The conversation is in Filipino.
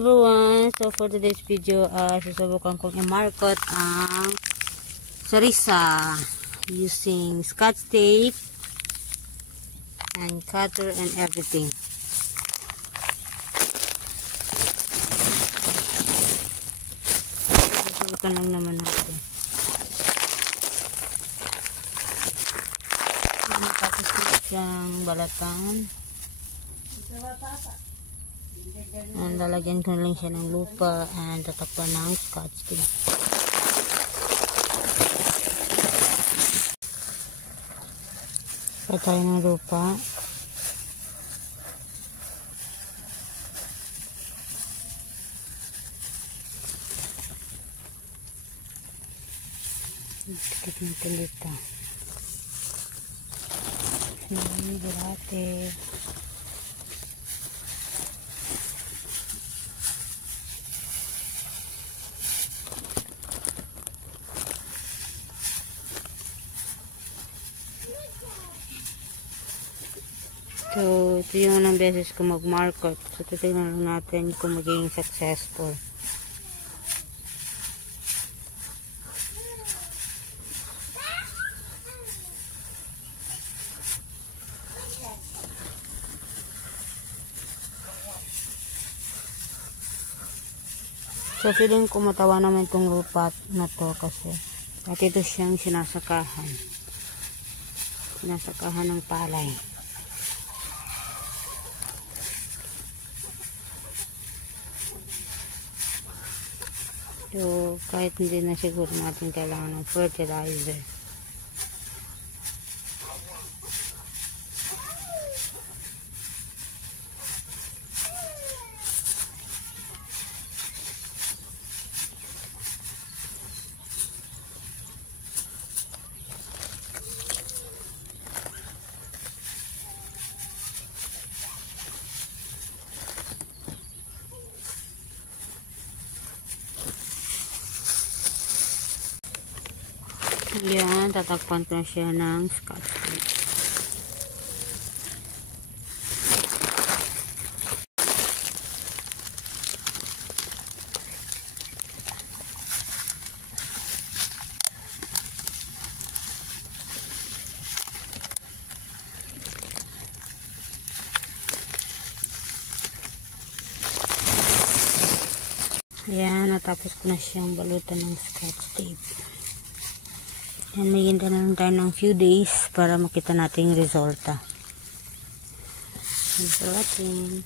Everyone, so for today's video, susubukan kong i-market ang sarisa using scotch tape and cutter and everything. Susubukan lang naman natin. Tapos siyang balatan. And lalagyan ko lang siya ng lupa and tatakpan ng scotch tape. Patay ng lupa. Tikit natin dito. Berate. So, ito yung unang beses ko mag-market. So, titignan lang natin kung magiging successful. So, feeling ko matawa naman itong lupa na to kasi at ito siyang sinasakahan. Sinasakahan ng palay. So, kahit hindi na siguro natin kailangan ng fertilizer. Yan, tatakpan ko na siya ng scotch tape. Yan, natapos ko na siyang balutan ng scotch tape. Yan, may hinta na lang tayo ng few days para makita natin yung resulta. Thanks for watching.